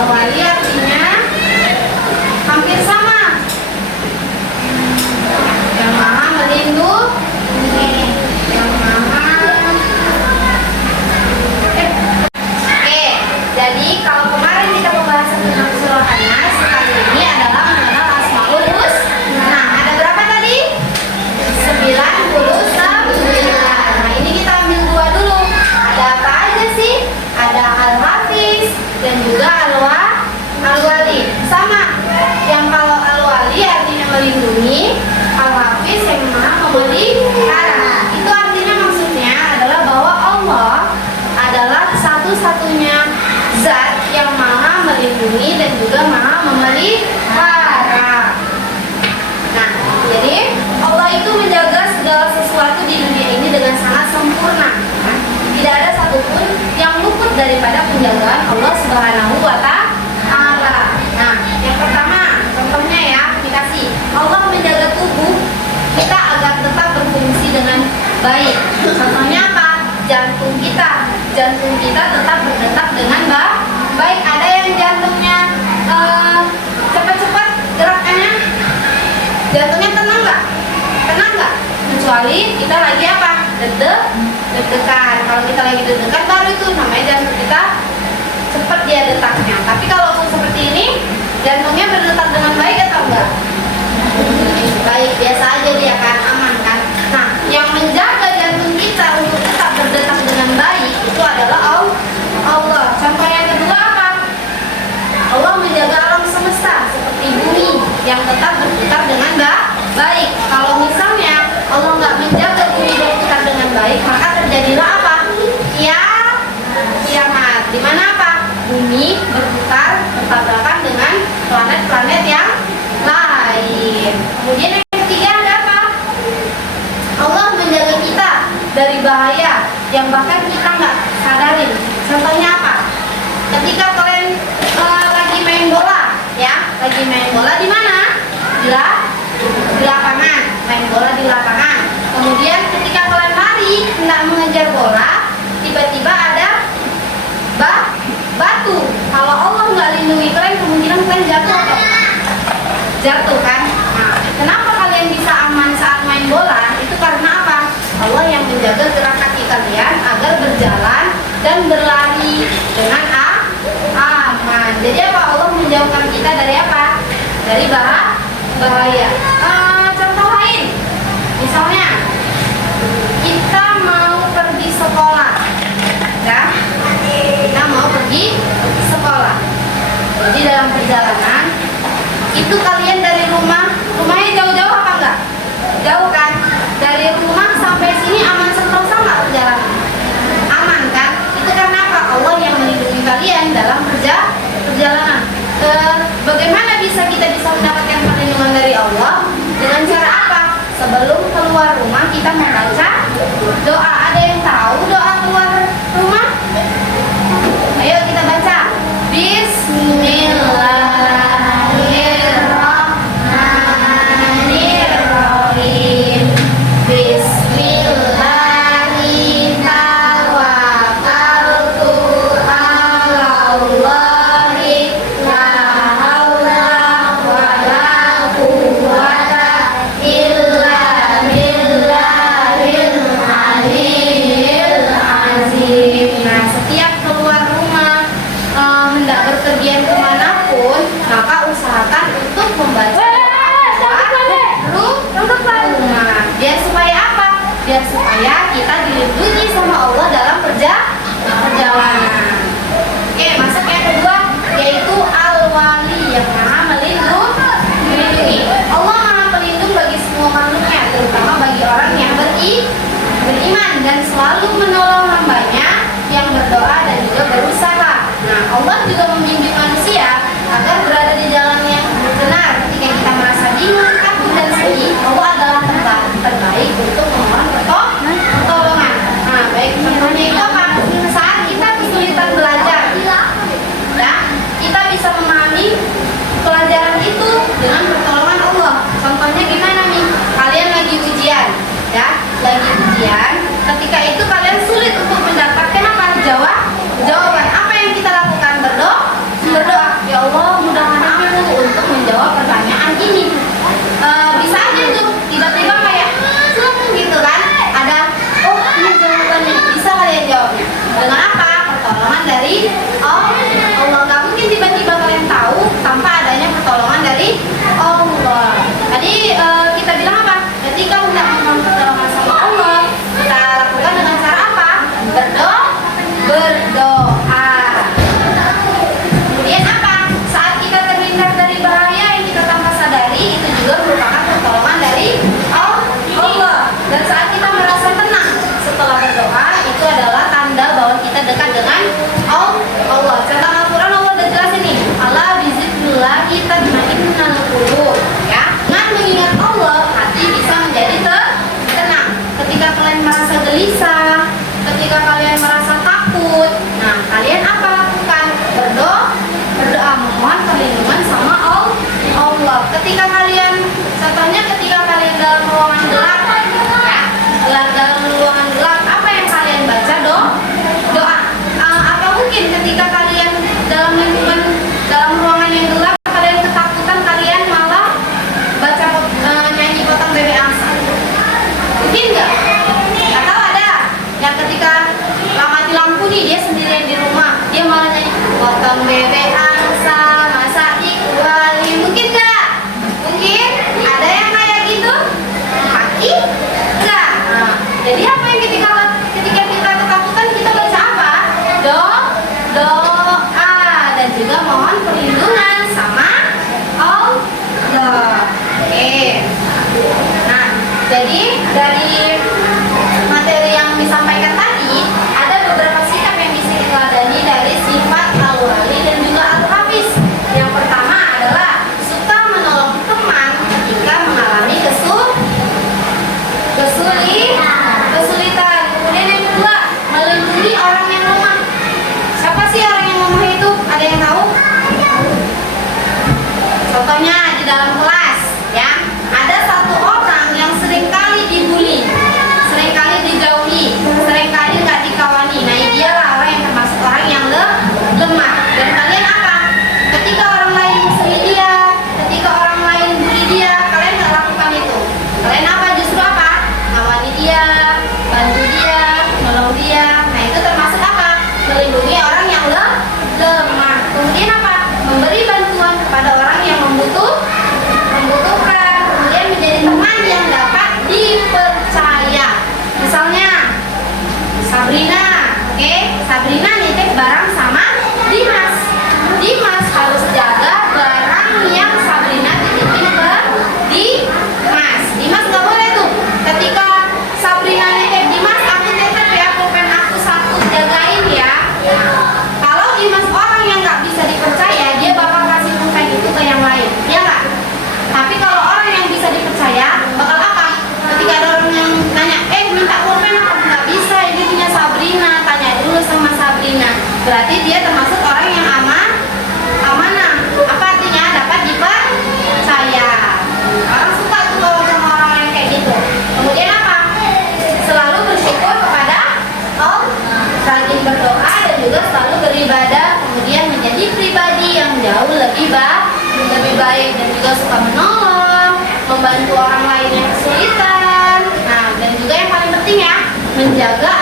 Al-Wali artinya hampir sama, yang maha melindungi, yang maha. Oke, jadi kalau kemarin kita membahas tentang surah An-Nas, kali ini adalah mengenal Asmaul Husna. Nah, ada berapa tadi? 99. Nah, ini kita ambil dua dulu. Ada apa aja sih? Ada Al-Hafiz dan juga Al-Wali. Sama. Yang kalau Al-Wali artinya melindungi, Al-Hafiz yang maha memelihara. Itu artinya maksudnya adalah bahwa Allah adalah satu-satunya zat yang maha melindungi dan juga maha memelihara. Nah, jadi Allah itu menjaga segala sesuatu di dunia ini dengan sangat sempurna. Nah, tidak ada satupun yang luput daripada penjagaan Allah Subhanahu wa Ta'ala. Nah, yang pertama, contohnya ya, dikasih Allah menjaga tubuh kita agar tetap berfungsi dengan baik. Contohnya apa? Jantung kita tetap berdetak dengan baik. Ada yang jantungnya cepat-cepat gerakannya, jantungnya tenang nggak? Kecuali kita lagi apa? Deg-degan. Kalau kita lagi deg-degan baru itu namanya jantung kita cepat dia detaknya. Tapi kalau seperti ini, jantungnya berdetak dengan baik atau enggak? Baik, biasa aja dia kan, aman kan. Nah, yang menjaga jantung kita untuk tetap berdetak dengan baik itu adalah Allah. Contoh yang kedua apa? Allah menjaga alam semesta seperti bumi yang tetap berputar dengan baik. Kalau misalnya Allah nggak menjaga bumi berputar dengan baik, maka terjadilah apa? Kiamat. Di mana apa? Bumi berputar bertabrakan dengan planet-planet yang lain. Kemudian yang ketiga ada apa? Allah menjaga kita dari bahaya yang bahkan kita nggak sadarin. Contohnya apa? Ketika kalian lagi main bola, ya, lagi main bola di mana? Di lapangan, main bola di lapangan. Kemudian ketika kalian lari hendak mengejar bola, tiba-tiba ada batu. Kalau Allah nggak lindungi kalian, kemungkinan kalian jatuh kan? Nah, kenapa kalian bisa aman saat main bola? Itu karena apa? Allah yang menjaga gerak kaki kalian agar berjalan dan berlari dengan aman. Jadi apa? Allah menjauhkan kita dari apa? Dari bahaya. Contoh lain, misalnya kita mau pergi sekolah, ya? Kita mau pergi sekolah. Jadi dalam perjalanan itu kalian dari rumahnya jauh-jauh apa enggak? Jauh kan? Dari rumah sampai sini aman sentosa nggak perjalanan? Aman kan? Itu karena apa? Allah yang melindungi kalian dalam perjalanan. Bagaimana kita bisa mendapatkan perlindungan dari Allah? Dengan cara apa? Sebelum keluar rumah kita membaca doa. Ada yang tahu doa keluar rumah? Ayo kita baca. Bismillahirrahmanirrahim. Bismillahirrahmanirrahim. Biar supaya kita dilindungi sama Allah dalam perjalanan. Oke, masuk yang kedua, yaitu Al-Wali yang maha melindungi. Allah maha pelindung bagi semua makhluknya, terutama bagi orang yang beriman dan selalu menolong hambanya yang berdoa dan juga berusaha. Nah, Allah juga membimbing manusia agar berada di jalan yang benar. Ketika kita merasa bingung, takut dan sedih, Allah adalah tempat terbaik untuk memohon pertolongan. Nah, baik, contohnya itu apa? Saat kita kesulitan belajar, ya, kita bisa memahami pelajaran itu dengan pertolongan Allah. Contohnya gimana nih? Kalian lagi ujian, ya, lagi ujian. Ketika itu kalian sulit untuk mendapatkan apa? Jawaban. Apa yang kita lakukan? Berdoa. berarti dia termasuk orang yang amanah. Apa artinya? Dapat dipercaya. Orang suka tuh kalau sama orang yang kayak gitu. Kemudian apa? Selalu bersyukur kepada Allah, rajin berdoa dan juga selalu beribadah, kemudian menjadi pribadi yang jauh lebih baik dan juga suka menolong, membantu orang lain yang kesulitan. Nah, dan juga yang paling penting ya, menjaga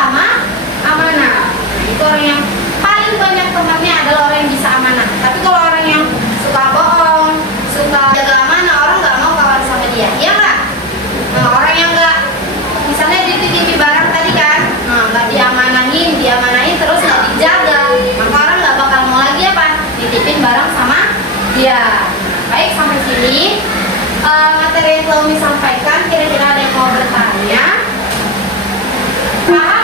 amanah. Itu orang yang paling banyak temannya adalah orang yang bisa amanah. Tapi kalau orang yang suka bohong, suka jaga amanah, orang nggak mau kawan sama dia, iya nggak? Nah, orang yang nggak, misalnya dititipi barang tadi kan, nggak diamanahin terus nggak dijaga, maka orang nggak bakal mau lagi apa? Dititipin barang sama dia. Baik, sampai sini materi yang telah kami sampaikan. Kira-kira ada yang mau bertanya? Paham?